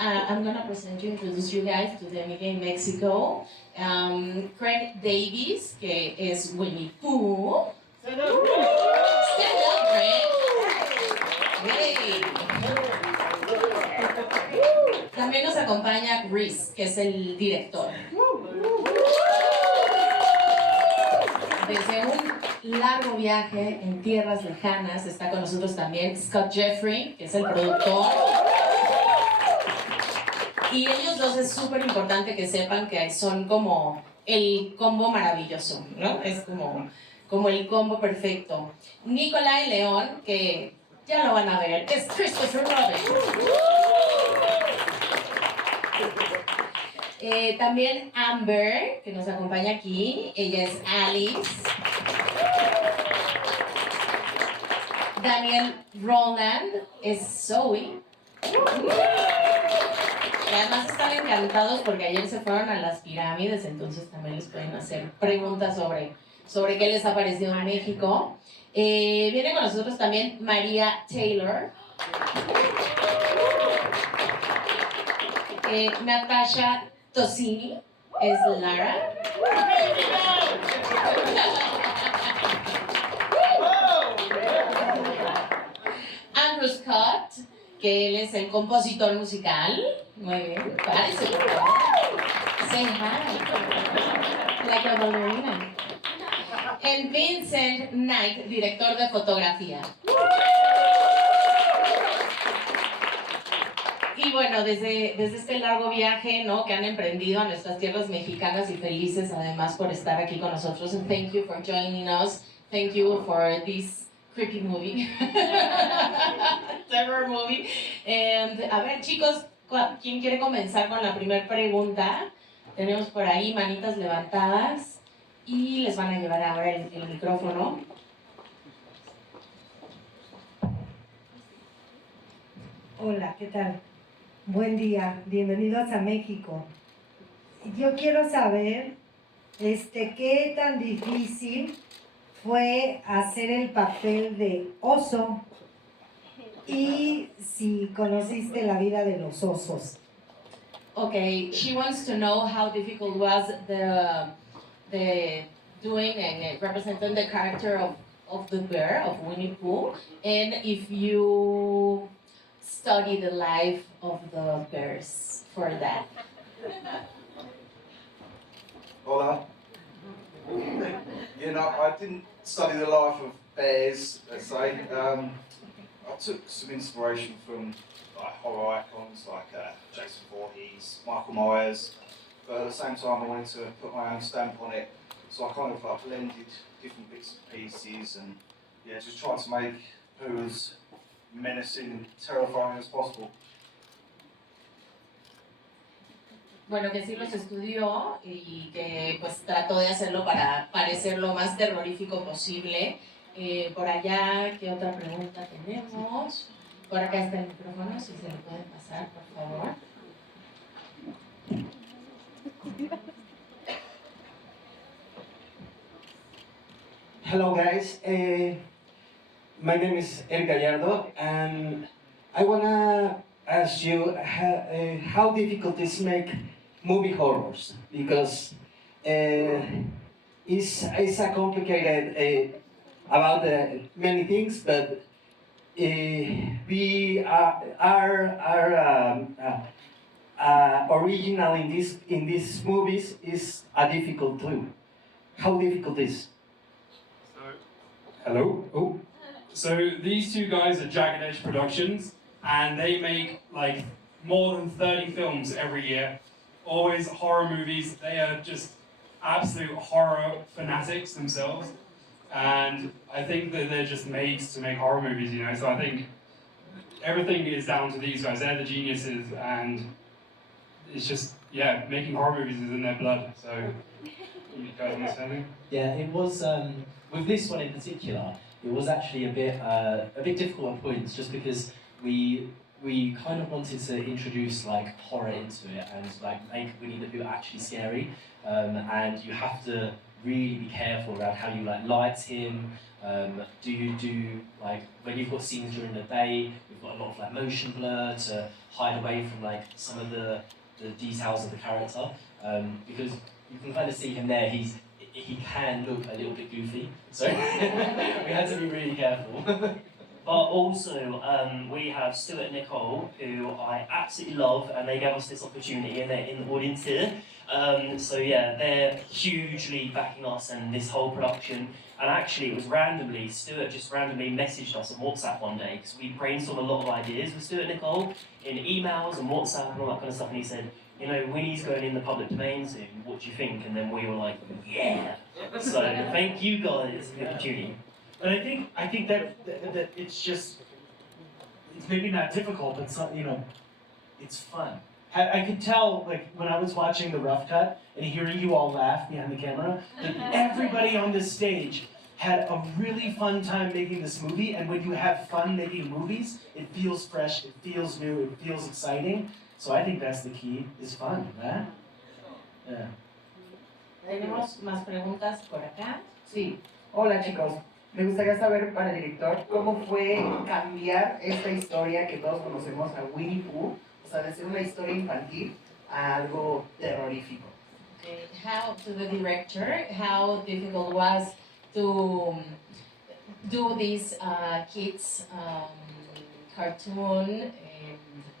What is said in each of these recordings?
I'm gonna introduce you guys to the media in Mexico. Craig Davis, que es Winnie Pooh. Stand up, Craig. Yay. También nos acompaña Chris, que es el director. Desde un largo viaje en tierras lejanas está con nosotros también Scott Jeffrey, que es el productor. Y ellos dos es súper importante que sepan que son como el combo maravilloso, ¿no? Es como el combo perfecto. Nicolai León, que ya lo van a ver, es Christopher Robin. También Amber, que nos acompaña aquí, ella es Alice. Daniel Roland es Zoe. Y además están encantados porque ayer se fueron a las pirámides, entonces también les pueden hacer preguntas sobre qué les ha parecido en México. Viene con nosotros también María Taylor. Natasha Tosini es Lara. Andrew Scott, que él es el compositor musical. Muy bien, párese por favor. Say hi. Like a ballerina. And Vincent Knight, director de fotografía. Y bueno, desde este largo viaje, ¿no?, que han emprendido a nuestras tierras mexicanas y felices además por estar aquí con nosotros. And thank you for joining us. Thank you for this creepy movie. Terror movie. And, a ver, chicos, ¿quién quiere comenzar con la primera pregunta? Tenemos por ahí manitas levantadas y les van a llevar ahora el micrófono. Hola, ¿qué tal? Buen día, bienvenidos a México. Yo quiero saber qué tan difícil fue hacer el papel de oso y si conociste la vida de los osos. Okay, she wants to know how difficult was the doing and representing the character of the bear, of Winnie Pooh, and if you study the life of the bears for that. Hola. You know, I didn't study the life of bears, let's say. I took some inspiration from like horror icons like Jason Voorhees, Michael Myers, but at the same time I wanted to put my own stamp on it, so I kind of like blended different bits and pieces and yeah, just tried to make Pooh as menacing and terrifying as possible. Bueno, que sí los estudió y que pues trató de hacerlo para parecer lo más terrorífico posible. Por allá, ¿qué otra pregunta tenemos? Por acá está el micrófono, si se lo pueden pasar, por favor. Hello guys, my name is El Gallardo and I wanna ask you how difficult is make movie horrors, because it's a complicated about many things, but we are original in these movies is a difficult too. How difficult is? Hello. Oh. So these two guys are Jagged Edge Productions, and they make like more than 30 films every year. Always horror movies. They are just absolute horror fanatics themselves, and I think that they're just made to make horror movies, you know. So I think everything is down to these guys. They're the geniuses, and it's just, yeah, making horror movies is in their blood. So you guys want to say anything? Yeah, it was with this one in particular. It was actually a bit difficult at points, just because we kind of wanted to introduce like horror into it and like make Winnie the Pooh actually scary, and you have to really be careful around how you like light him. Do you do like when you've got scenes during the day with we've got a lot of like motion blur to hide away from like some of the details of the character, because you can kind of see him there. He can look a little bit goofy, so we had to be really careful. But also, we have Stuart and Nicole, who I absolutely love, and they gave us this opportunity, and they're in the audience here. So yeah, they're hugely backing us and this whole production. And actually, it was randomly, Stuart just randomly messaged us on WhatsApp one day, because we brainstormed a lot of ideas with Stuart and Nicole in emails and WhatsApp and all that kind of stuff, and he said, you know, Winnie's going in the public domain soon, what do you think? And then we were like, yeah! So thank you guys for the opportunity. But I think that it's just, it's maybe not difficult, but some, you know, it's fun. I could tell, like, when I was watching the rough cut and hearing you all laugh behind the camera, that everybody on this stage had a really fun time making this movie, and when you have fun making movies, it feels fresh, it feels new, it feels exciting. So I think that's the key, is fun, right? Yeah. Tenemos más preguntas por acá. Sí, hola chicos. Me gustaría saber para el director cómo fue cambiar esta historia que todos conocemos a Winnie Pooh, o sea, de ser una historia infantil a algo terrorífico. Okay. How to the director, how difficult was to do this kids cartoon, and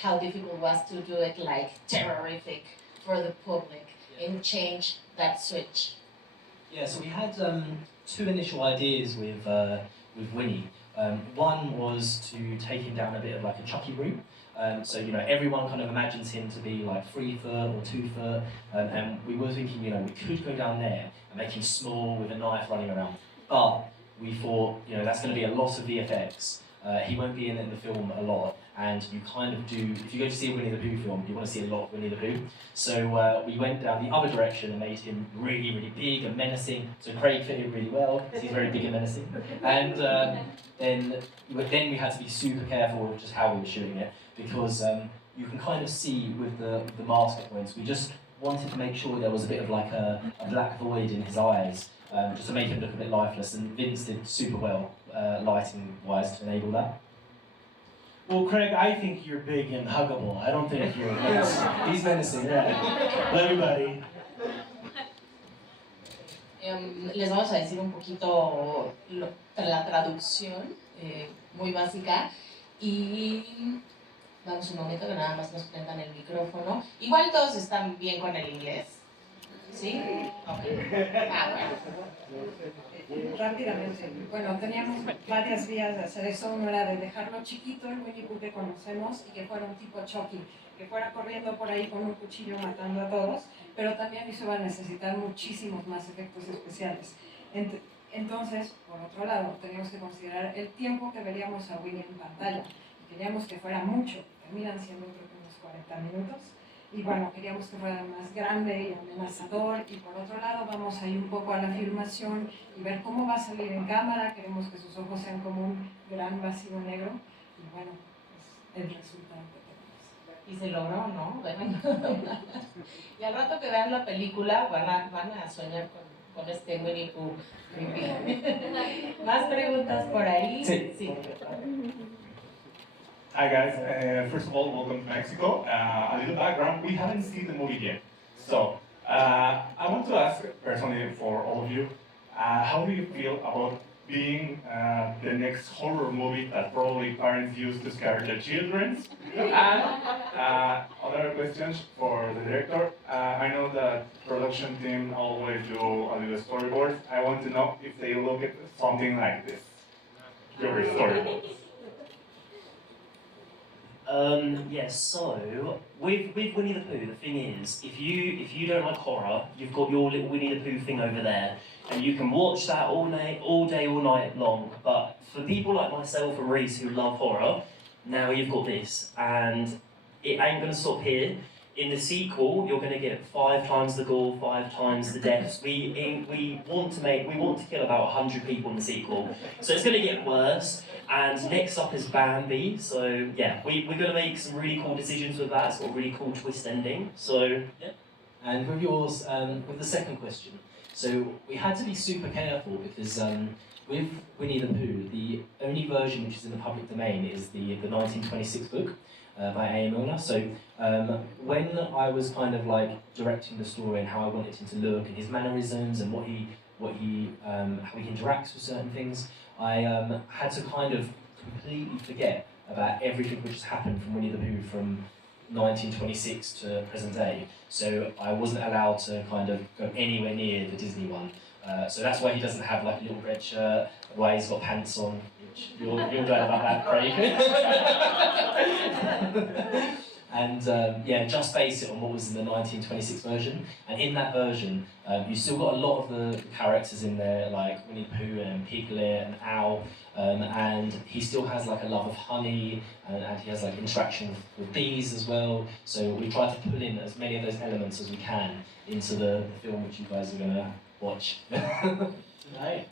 how difficult was to do it like terrorific for the public and change that switch? Yeah, so we had two initial ideas with Winnie. One was to take him down a bit of like a Chucky route. So, you know, everyone kind of imagines him to be like 3 foot or 2 foot, and we were thinking, you know, we could go down there and make him small with a knife running around. But we thought, you know, that's going to be a lot of VFX. He won't be in the film a lot, and you kind of do, if you go to see a Winnie the Pooh film, you want to see a lot of Winnie the Pooh. So we went down the other direction and made him really, really big and menacing. So Craig fit in really well, because he's very big and menacing. And then we had to be super careful with just how we were shooting it, because you can kind of see with the mask at points, we just wanted to make sure there was a bit of like a black void in his eyes, just to make him look a bit lifeless, and Vince did super well lighting-wise to enable that. Well, Craig, I think you're big and huggable. I don't think you're menacing. He's menacing, yeah. Love you, buddy. Les vamos a decir un poquito la traducción muy básica y vamos un momento que nada más nos prendan el micrófono. Igual todos están bien con el inglés, ¿sí? Okay. Bueno. Rápidamente, bueno, teníamos varias vías de hacer eso. Uno era de dejarlo chiquito, el Winnie Pooh que conocemos, y que fuera un tipo Chucky, que fuera corriendo por ahí con un cuchillo matando a todos, pero también eso va a necesitar muchísimos más efectos especiales. Entonces, por otro lado, teníamos que considerar el tiempo que veríamos a Winnie en pantalla, y queríamos que fuera mucho, terminan siendo creo que unos 40 minutos, y bueno, queríamos que fuera más grande y amenazador, y por otro lado vamos a ir un poco a la filmación y ver cómo va a salir en cámara. Queremos que sus ojos sean como un gran vacío negro, y bueno, es el resultado que tenemos. Y se logró, ¿no? Bueno. Y al rato que vean la película van a soñar con este Winnie Pooh creepy. ¿Más preguntas por ahí? Sí. Hi guys, first of all, welcome to Mexico. A little background, we haven't seen the movie yet. So, I want to ask personally for all of you, how do you feel about being the next horror movie that probably parents use to scare their children? And other questions for the director. I know that production team always do a little storyboard. I want to know if they look at something like this, your storyboard. Yes, so with Winnie the Pooh, the thing is, if you don't like horror, you've got your little Winnie the Pooh thing over there, and you can watch that all day, all night long. But for people like myself and Reese who love horror, now you've got this, and it ain't gonna stop here. In the sequel, you're gonna get 5 times the gore, 5 times the deaths. We want to kill about 100 people in the sequel, so it's gonna get worse. And next up is Bambi, so yeah, we're gonna make some really cool decisions with that. It's got a really cool twist ending. So yeah. And with yours, with the second question, so we had to be super careful because with Winnie the Pooh, the only version which is in the public domain is the 1926 book by A. Milner. So when I was kind of like directing the story and how I wanted him to look and his mannerisms and how he interacts with certain things, I had to kind of completely forget about everything which has happened from Winnie the Pooh from 1926 to present day. So I wasn't allowed to kind of go anywhere near the Disney one. So that's why he doesn't have like a little red shirt, why he's got pants on, which you'll know about that, Craig. And yeah, just base it on what was in the 1926 version. And in that version, you still got a lot of the characters in there, like Winnie the Pooh and Piglet and Owl, and he still has like a love of honey, and he has like interaction with bees as well. So we try to pull in as many of those elements as we can into the film which you guys are going to watch tonight.